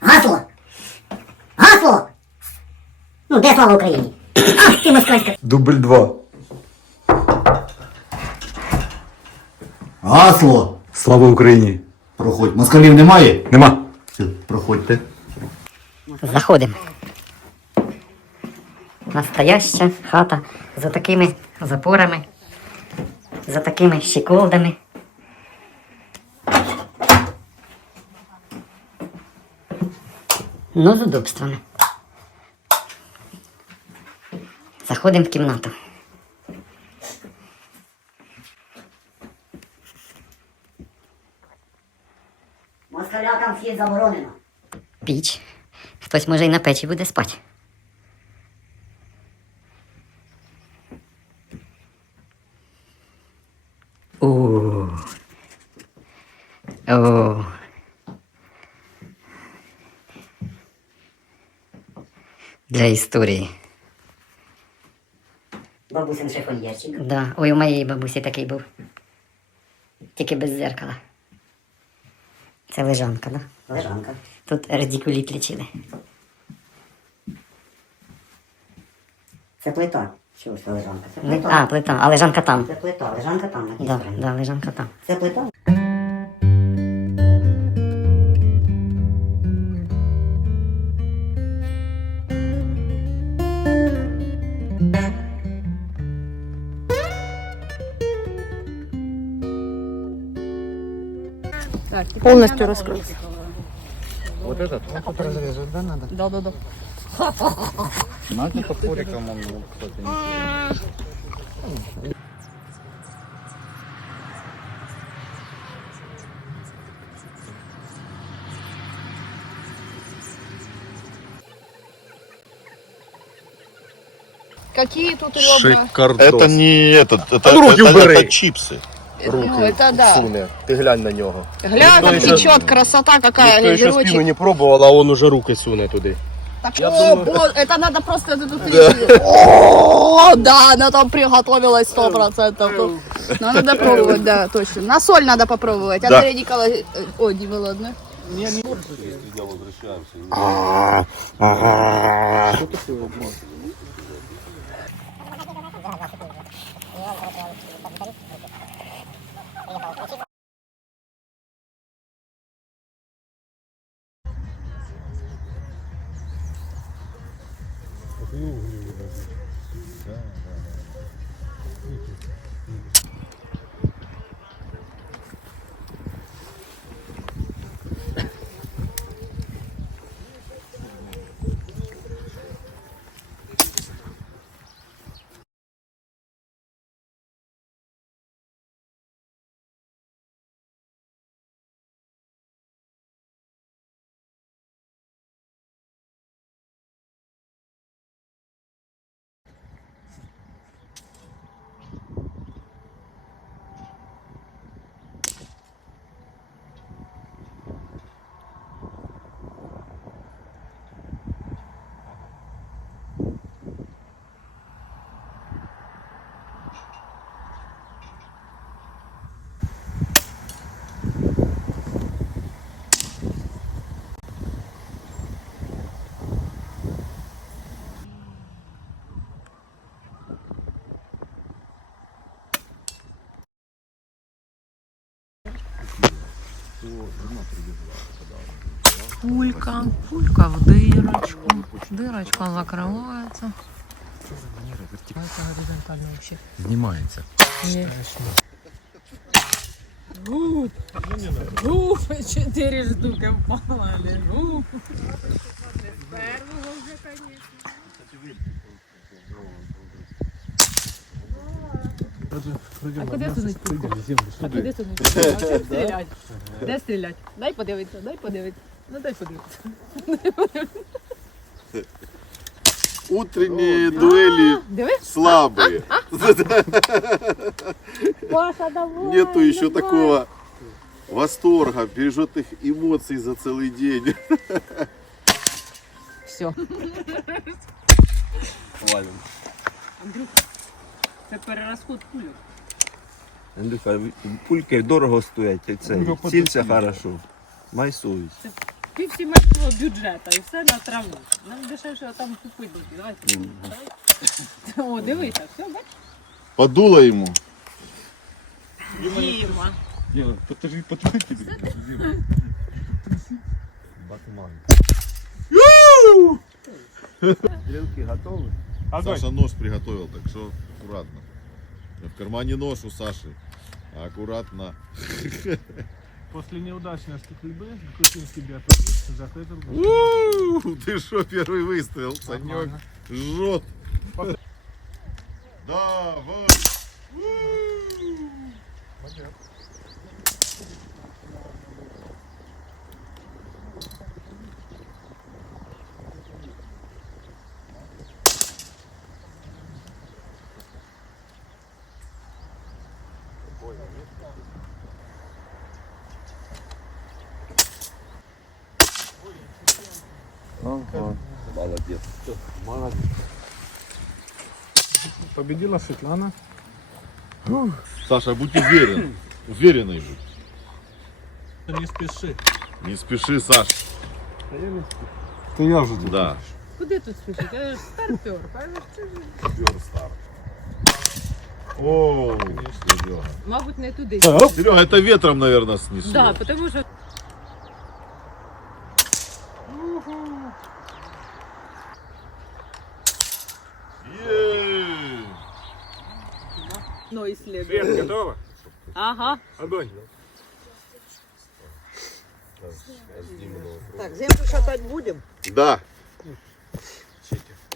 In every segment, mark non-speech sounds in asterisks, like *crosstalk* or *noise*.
Гасло! Гасло! Ну, де слава Україні? Ах, ти москальська! Дубль 2. Гасло! Слава Україні! Проходь. Москалів немає? Нема. Проходьте. Заходимо. Настояща хата за такими запорами, за такими щеколдами. Ну, з удобствами. Заходимо в кімнату. Москалякам вхід заборонено. Піч. Хтось може й на печі буде спати. О. О. Для історії. Бабусин шифоньєрчик. Да. Ой, у моєї бабусі такий був. Тільки без зеркала. Це лежанка, да? Лежанка. Тут радикуліт лічили. Це плита. Чого це лежанка? Це плита. А, плита, а лежанка там. Це плита. Лежанка там на тій Да, стороні. да, лежанка там. Це плита? Так, Полностью надо раскрылся. Вот этот? Вот тут разрезать, да, надо? Да, да, да. Надо по хорикам он, ну, кстати, не Какие тут ребра? Шикардос. Это не этот, это, это, это чипсы. Ну, это да. Суне, ти глянь на нього. Глянь, как Ніхто ще- течет, красота какая, Ніхто ще жирочек. спину не пробував, а он уже руки суне туди. Так, о, бо- *laughs* это надо просто это тут О, да, она там приготовилась сто процентов. Ну, надо пробовать, да, точно. На соль надо попробовать. Да. Андрей Николаевич... э, Ой, Дима, ладно. Пулька, пулька в дырочку. Дырочка закрывается. Это горизонтально вообще. Знімається. Уф, четыре штуки впали. Уф. А куди сунуть пульку? А куди сунуть пульку? А де стрілять? Де стрілять? Дай подивитися, дай подивитися. Ну дай подивитися. Утренние дуэли Диви? слабые. Паша, давай. Нету еще такого восторга, пережитых эмоций за целый день. Все. Валим. Андрюх, це перерозход кульок. Андрюха, пульки дорого стоять, і це цілься хорошо. Май совість. Півсімейного бюджету і все на траву. Нам дешевше там купити. Давайте. О, дивися, все, бачиш? Подуло ему. Діма. Стрілки готові? Саша нож приготовил, так что аккуратно. В кармане нож у Саши. Аккуратно. После неудачной стрельбы Кутинский биатлонист закрытый У, Ты что, первый выстрел, Санек? Жжет. Давай. Молодець. Победила Светлана. Саша, будь уверен. Уверенный будь. Не спеши. Не спеши, Саш. То я уже Да. Куди тут спішити? Я ж ж- Пёр стар. О, Серега. Мабуть, не туди. Серега, это ветром, наверное, снесло. Да, тому що Е. ну, исследуем. готова? Ага. Огонь. Так, землю шатать будем? Да.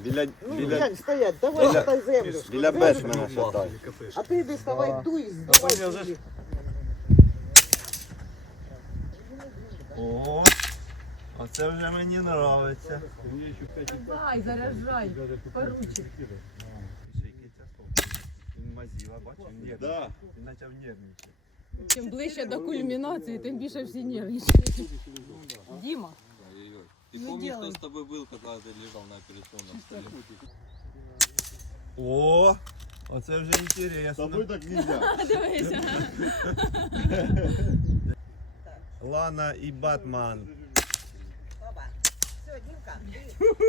Біля, Ну, біля, глянь, стоять, давай біля- шатай землю. біля Бешмена шатай. А ти доставай дуй, здавай сюди. О, оце вже мені подобається. Давай, заряджай. Поручик. Він мазіла, бачив? Ні, Да. він почав нервничати. Чим ближче до кульмінації, тим більше всі нервничають. Діма. Ты помнишь, кто с тобой был, когда ты лежал на операционном столе? О, оце вже інтересно. тобой так нельзя. *laughs* Дивися. *laughs* Лана і Батман.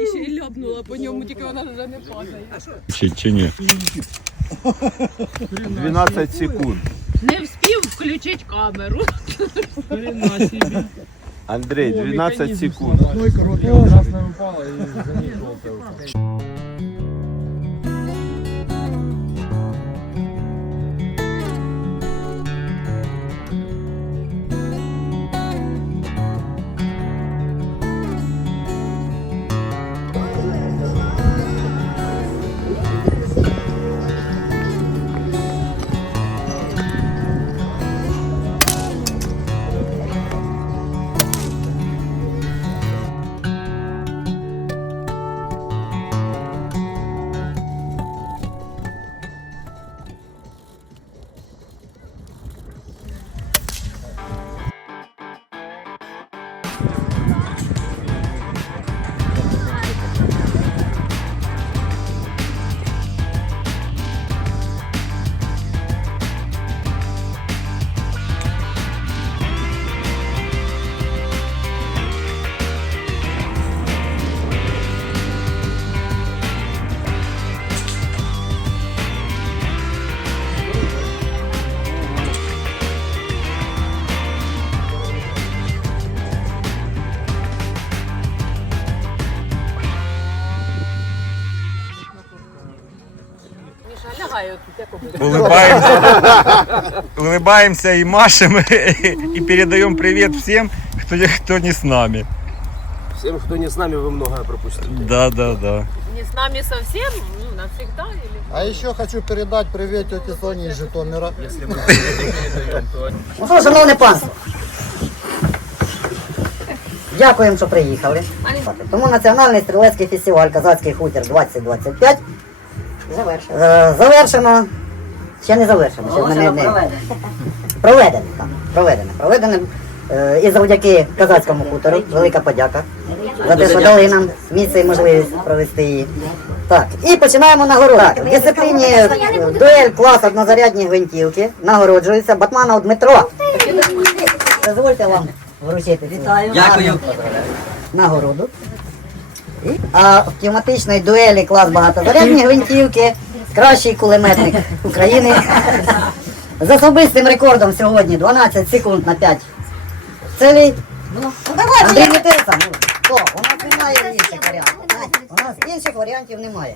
І ще й ляпнула по ньому, тільки вона вже не падає. Чи, чи ні? 12 секунд. Не встиг включити камеру. Андрей, 12 секунд. Красная упала и за ней желтая упала. Улыбаемся, улыбаемся и машем, *laughs* и передаем привет всем, кто, кто не с нами. Всем, хто не з нами, ви многое пропустили. Да, да, да. Не с нами совсем, ну, навсегда или... А еще хочу передать привет тете Соне из Житомира. Ну що, шановне панство. Дякуємо, що приїхали. Тому Національний стрілецький фестиваль Казацький хутір 2025 Завершено. е, завершено. Ще не завершено. Ще в мене не... Проведено, так. Проведено. Проведено. Е, І завдяки казацькому хутору велика подяка за те, що дали нам місце і можливість провести її. Так, і починаємо нагороду. Так, в дисципліні е, дуель клас однозарядні гвинтівки. Нагороджується Батманов Дмитро. Дозвольте вам вручити. Вітаю. Дякую. Нагороду. А в тематичній дуелі клас багатозарядні гвинтівки. Кращий кулеметник України. З особистим рекордом сьогодні 12 секунд на 5 целей. Андрій Митеса. Ну? У нас немає інших варіантів. У нас інших варіантів немає.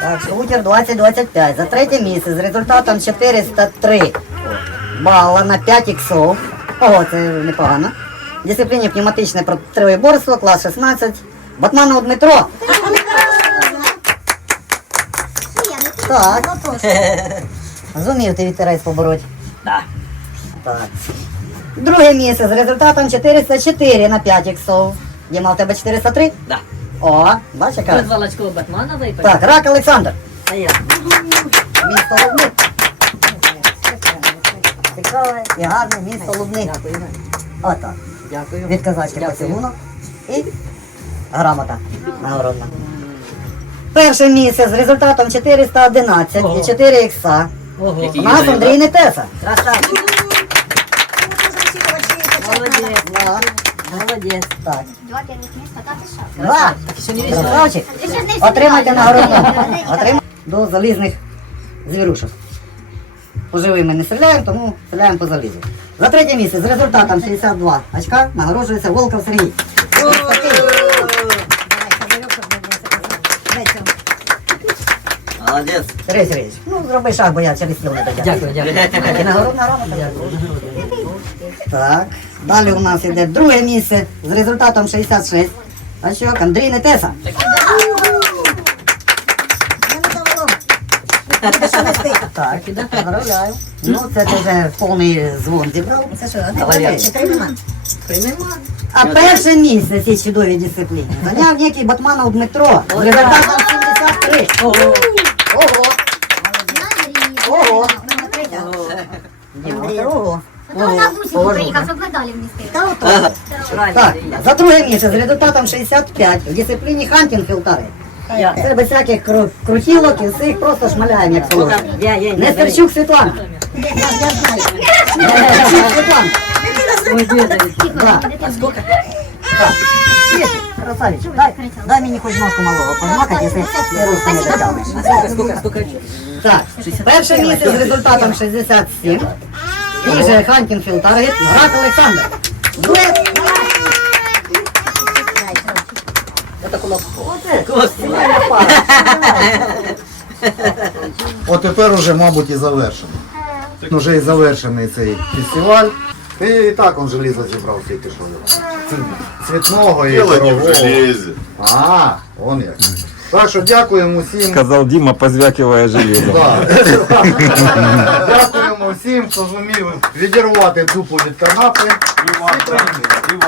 Так, шутер 2025. За третє місце з результатом 403 бала на 5 іксов. Ого, це непогано. Дисципліні пневматичне противоборство, клас 16. Батманов Дмитро. Так. *laughs* Зумів ти вітерець побороть. Так. Так. Друге місце з результатом 404 на 5 іксов. Діма, у тебе 403? Да. О, бач, яка. Звалочкова Батманова і Так, рак Олександр. А я. Місто Лубник. Цікаве і гарне місто Лубник. Отак. Дякую. Від казачки поцілунок. І грамота нагородна. Перше місце з результатом 411 і 4 ікса. У нас Андрій Нетеса. Красавчик. Молодець. Молодець. Так. Два. Красавчик. Отримайте нагороду. Отримайте до залізних звірушок. По живим ми не стріляємо, тому стріляємо по залізу. За третє місце з результатом 62 очка нагороджується Волков Сергій. Молодець. Сергій Сергійович, ну зроби шаг, бо я через стіл не дотягну. Дякую, дякую. І нагородна грамота. Так, далі у нас іде друге місце з результатом 66. Очок Андрій Нетеса. Так, поздравляю. Ну, це ти вже повний звон зібрав. Це що, А перше місце в цій чудовій дисципліні зайняв некий Батманов Дмитро з результатом 73. Ого! Ого! Ого! Діма, Ого! приїхав, щоб медалі вмістити. Так, за друге місце з результатом 65 в дисципліні хантінг філтари. Це без всяких кру- крутілок і всіх просто шмаляємо, як солодко. Нестерчук Світлана. Нестерчук Світлана. Да. Дай, дай мені хоч ножку малого пожмакати, якщо ти руку не дотягнеш. Так, перше місце з результатом 67. І же Хантінфілд Таргет, Грак Олександр. Друге. От тепер уже, мабуть, і завершено. Ну, вже і завершений цей фестиваль. Ти і так он желізо зібрав тільки що. Цвітного і Дело не в дорогого. железе. А, он як. Так що дякуємо всім. Сказал Дима, позвякивая железом. Да. Дякуємо всім, хто зумів відірвати дупу від канапи. І вам. І вам